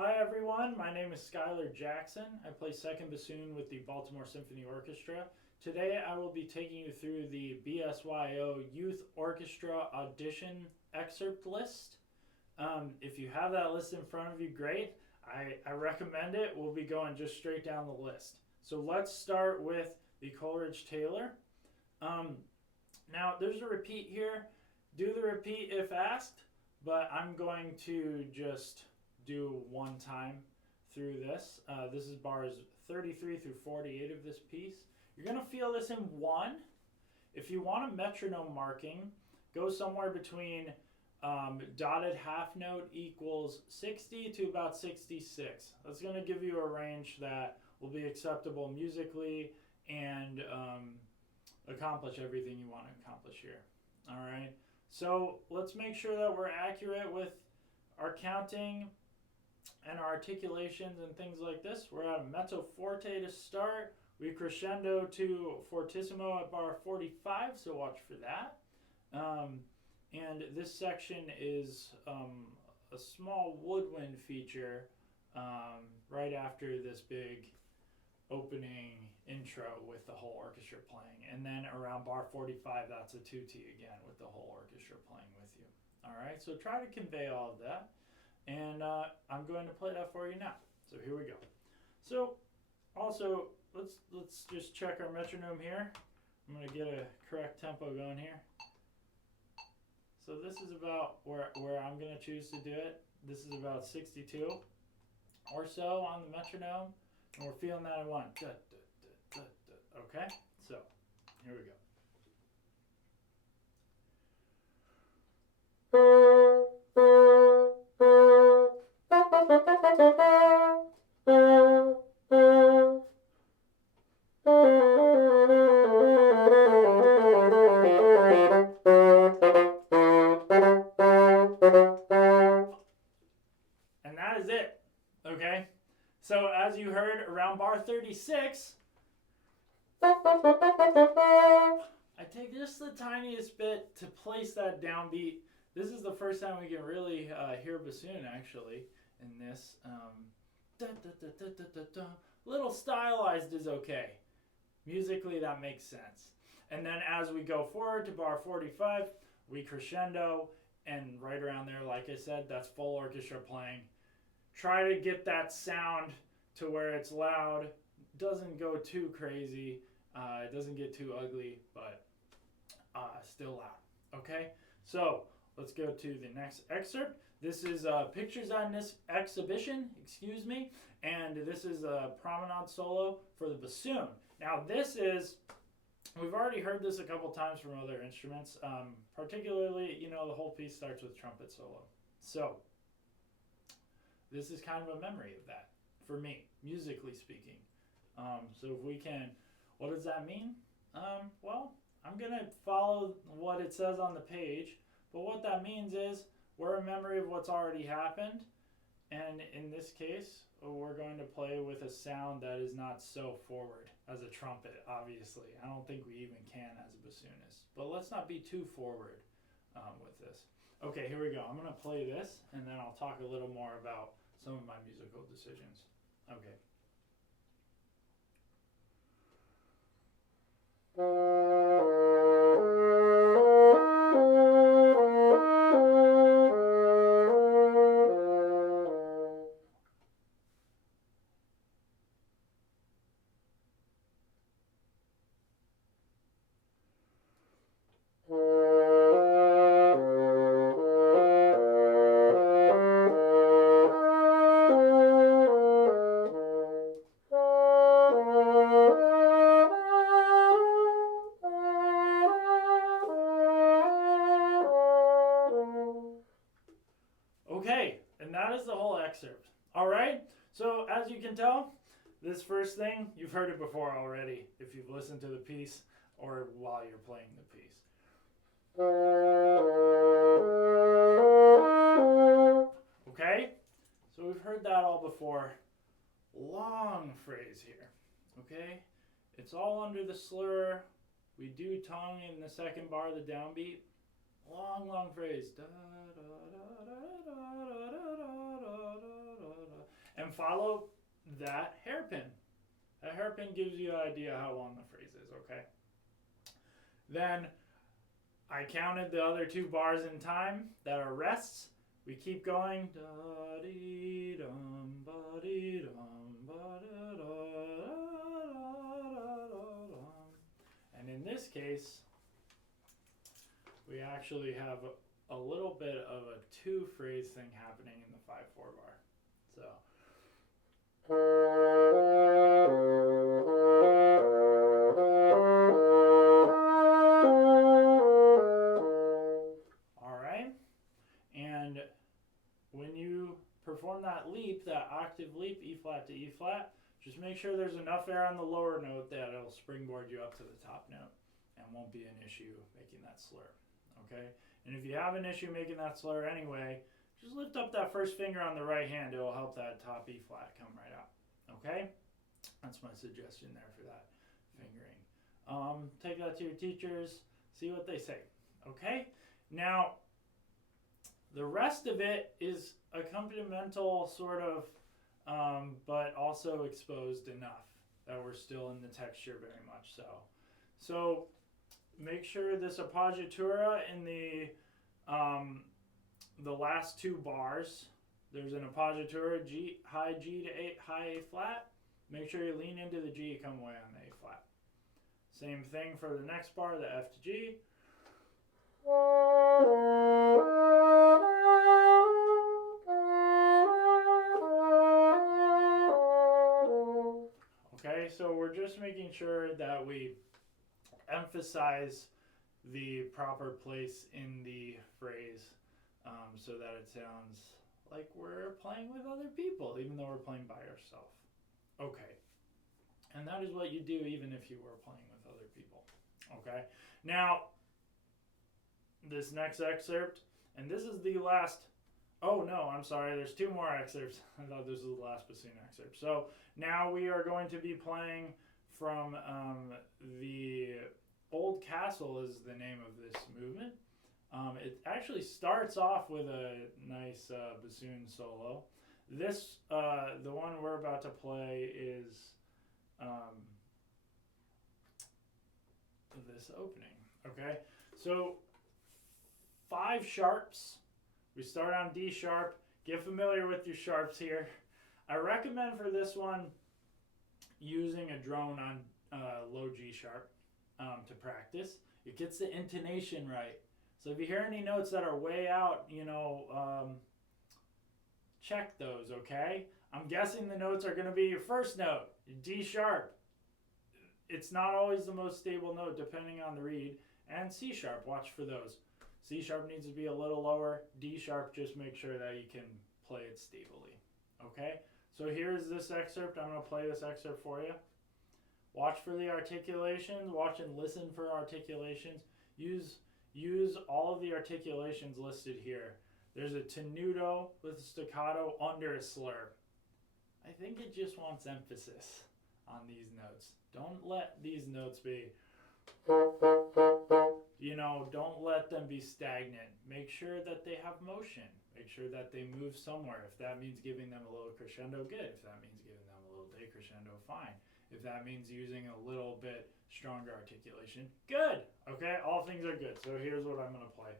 Hi everyone, my name is Schuyler Jackson. I play second bassoon with the Baltimore Symphony Orchestra. Today I will be taking you through the BSYO Youth Orchestra Audition excerpt list. If you have that list in front of you, great. I recommend it. We'll be going just straight down the list. So let's start with the Coleridge-Taylor. Now there's a repeat here. Do the repeat if asked, but I'm going to just do one time through this. This is bars 33 through 48 of this piece. You're going to feel this in one. If you want a metronome marking, go somewhere between dotted half note equals 60 to about 66. That's going to give you a range that will be acceptable musically and accomplish everything you want to accomplish here. All right, so let's make sure that we're accurate with our counting and our articulations and things like this. We're at a mezzo forte to start. We crescendo to fortissimo at bar 45, so watch for that. And this section is a small woodwind feature right after this big opening intro with the whole orchestra playing. And then around bar 45, that's a tutti again with the whole orchestra playing with you. All right, so try to convey all of that. And I'm going to play that for you now. So here we go. So also, let's just check our metronome here. I'm going to get a correct tempo going here. So this is about where I'm going to choose to do it. This is about 62 or so on the metronome. And we're feeling that in one. Okay? So here we go. And that is it. Okay? So as you heard, around bar 36, I take just the tiniest bit to place that downbeat. This is the first time we can really hear bassoon actually in this. Little stylized is okay. Musically that makes sense. And then as we go forward to bar 45, we crescendo, and right around there, like I said, that's full orchestra playing. Try to get that sound to where it's loud. Doesn't go too crazy. It doesn't get too ugly, but still loud. Okay, so let's go to the next excerpt. This is Pictures on this Exhibition, excuse me, and this is a Promenade solo for the bassoon. Now this is, we've already heard this a couple times from other instruments, particularly, you know, the whole piece starts with trumpet solo. So this is kind of a memory of that for me, musically speaking. So if we can, what does that mean? Well, I'm going to follow what it says on the page, but what that means is we're a memory of what's already happened, and in this case, we're going to play with a sound that is not so forward as a trumpet, obviously. I don't think we even can as a bassoonist, but let's not be too forward with this. Okay, here we go. I'm going to play this, and then I'll talk a little more about some of my musical decisions. Okay. Okay, and that is the whole excerpt. All right, so as you can tell, this first thing, you've heard it before already if you've listened to the piece or while you're playing the piece. Okay, so we've heard that all before. Long phrase here, okay? It's all under the slur. We do tongue in the second bar, the downbeat. Long phrase. and follow that hairpin. That hairpin gives you an idea how long the phrase is, okay? Then I counted the other 2 bars in time that are rests. We keep going. Da-dee-dum, ba-dee-dum, ba-da-da-da-da-da-da-dum. And in this case, we actually have a little bit of a 2-phrase thing happening in the 5/4 bar. So. Alright, and when you perform that leap, that octave leap, E flat to E flat, just make sure there's enough air on the lower note that it'll springboard you up to the top note and won't be an issue making that slur. Okay, and if you have an issue making that slur anyway, just lift up that first finger on the right hand. It will help that top E flat come right out. Okay, that's my suggestion there for that fingering. Take that to your teachers, see what they say. Okay, now the rest of it is accompanimental sort of, but also exposed enough that we're still in the texture very much so. So make sure this appoggiatura in the last 2 bars, there's an appoggiatura G, high G to A, high A flat. Make sure you lean into the G, come away on the A flat. Same thing for the next bar, the F to G. Okay, so we're just making sure that we emphasize the proper place in the phrase so that it sounds like we're playing with other people, even though we're playing by ourselves. Okay, and that is what you do even if you were playing with other people. Okay, now this next excerpt, and this is the last, oh no, I'm sorry, there's 2 more excerpts. I thought this was the last bassoon excerpt. So now we are going to be playing from the Old Castle is the name of this movement. It actually starts off with a nice bassoon solo. This, the one we're about to play is this opening, okay? So 5 sharps. We start on D sharp. Get familiar with your sharps here. I recommend for this one using a drone on low G sharp to practice. It gets the intonation right. So if you hear any notes that are way out, you know, check those, okay? I'm guessing the notes are going to be your first note, D sharp. It's not always the most stable note depending on the reed. And C sharp, watch for those. C sharp needs to be a little lower. D sharp, just make sure that you can play it stably, okay? So here's this excerpt. I'm going to play this excerpt for you. Watch for the articulations. Watch and listen for articulations. Use all of the articulations listed here. There's a tenuto with staccato under a slur. I think it just wants emphasis on these notes. Don't let these notes be, you know, don't let them be stagnant. Make sure that they have motion. Make sure that they move somewhere. If that means giving them a little crescendo, good. If that means giving them a little decrescendo, fine. If that means using a little bit stronger articulation, good. Okay, all things are good. So here's what I'm going to play.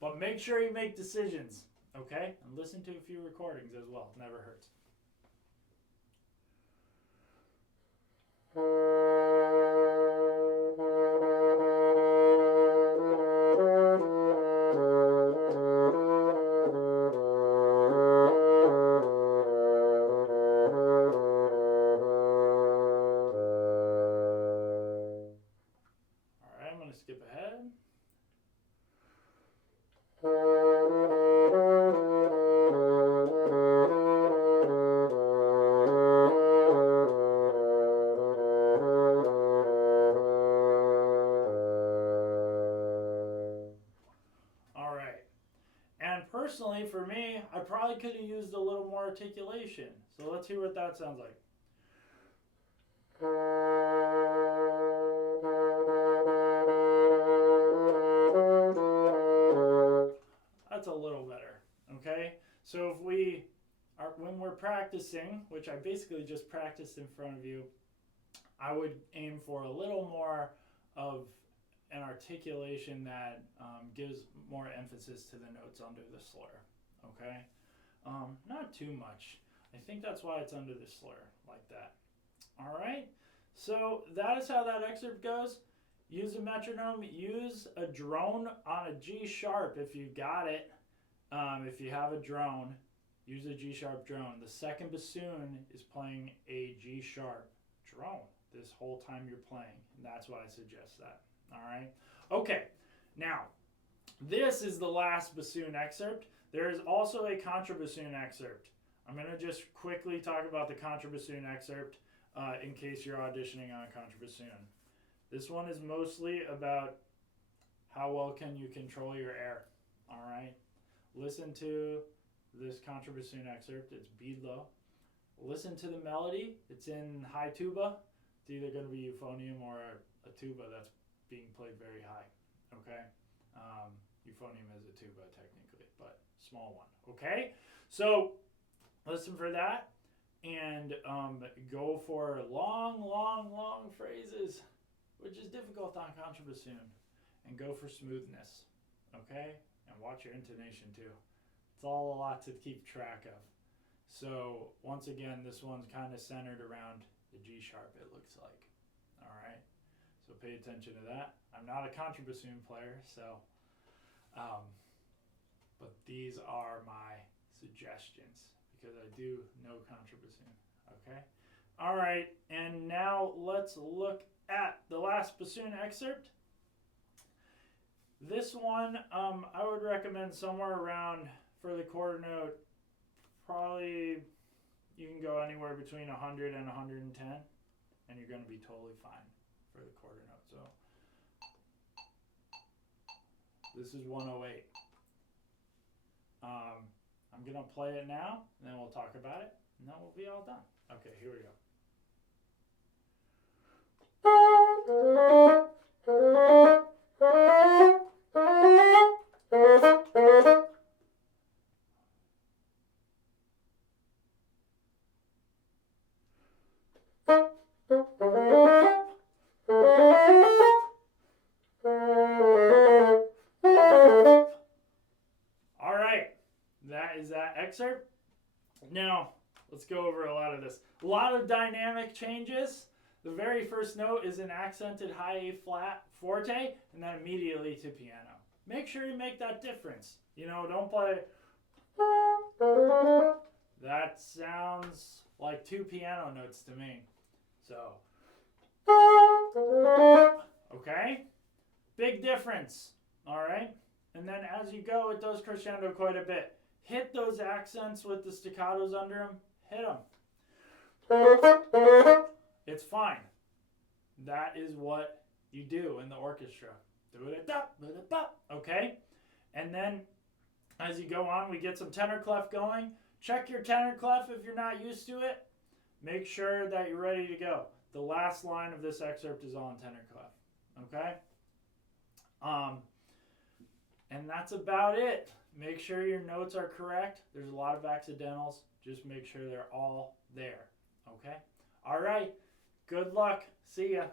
But make sure you make decisions, okay? And listen to a few recordings as well. Never hurts. Skip ahead. All right. And personally, for me, I probably could have used a little more articulation. So let's hear what that sounds like. That's a little better, okay? So if we are when we're practicing, which I basically just practiced in front of you, I would aim for a little more of an articulation that gives more emphasis to the notes under the slur, okay? Not too much. I think that's why it's under the slur, like that. All right, so that is how that excerpt goes. Use a metronome, use a drone on a G sharp if you got it. If you have a drone, use a G sharp drone. The second bassoon is playing a G sharp drone this whole time you're playing, and that's why I suggest that. All right, okay, now this is the last bassoon excerpt. There is also a contrabassoon excerpt. I'm going to just quickly talk about the contrabassoon excerpt in case you're auditioning on a contrabassoon. This one is mostly about how well can you control your air. All right, listen to this contrabassoon excerpt. It's B low. Listen to the melody. It's in high tuba. It's either going to be euphonium or a tuba that's being played very high. Okay, euphonium is a tuba technically, but small one. Okay, so listen for that and go for long phrases, which is difficult on contrabassoon, and go for smoothness. Okay, and watch your intonation too. It's all a lot to keep track of. So once again, this one's kind of centered around the G sharp, it looks like. All right, so pay attention to that. I'm not a contrabassoon player, so but these are my suggestions because I do know contrabassoon. Okay, all right, and now let's look at the last bassoon excerpt. This one I would recommend somewhere around, for the quarter note, probably you can go anywhere between 100 and 110, and you're going to be totally fine for the quarter note. So this is 108. I'm going to play it now, and then we'll talk about it, and then we'll be all done. Okay, here we go. All right, that is that excerpt. Now, let's go over a lot of this. A lot of dynamic changes. The very first note is an accented high A flat forte, and then immediately to piano. Make sure you make that difference. You know, don't play. That sounds like two piano notes to me. So, okay? Big difference, all right? And then as you go, it does crescendo quite a bit. Hit those accents with the staccatos under them. Hit them. It's fine. That is what you do in the orchestra. Okay? And then as you go on, we get some tenor clef going. Check your tenor clef if you're not used to it. Make sure that you're ready to go. The last line of this excerpt is all in tenor clef. Okay? And that's about it. Make sure your notes are correct. There's a lot of accidentals. Just make sure they're all there. Okay? All right. Good luck. See ya.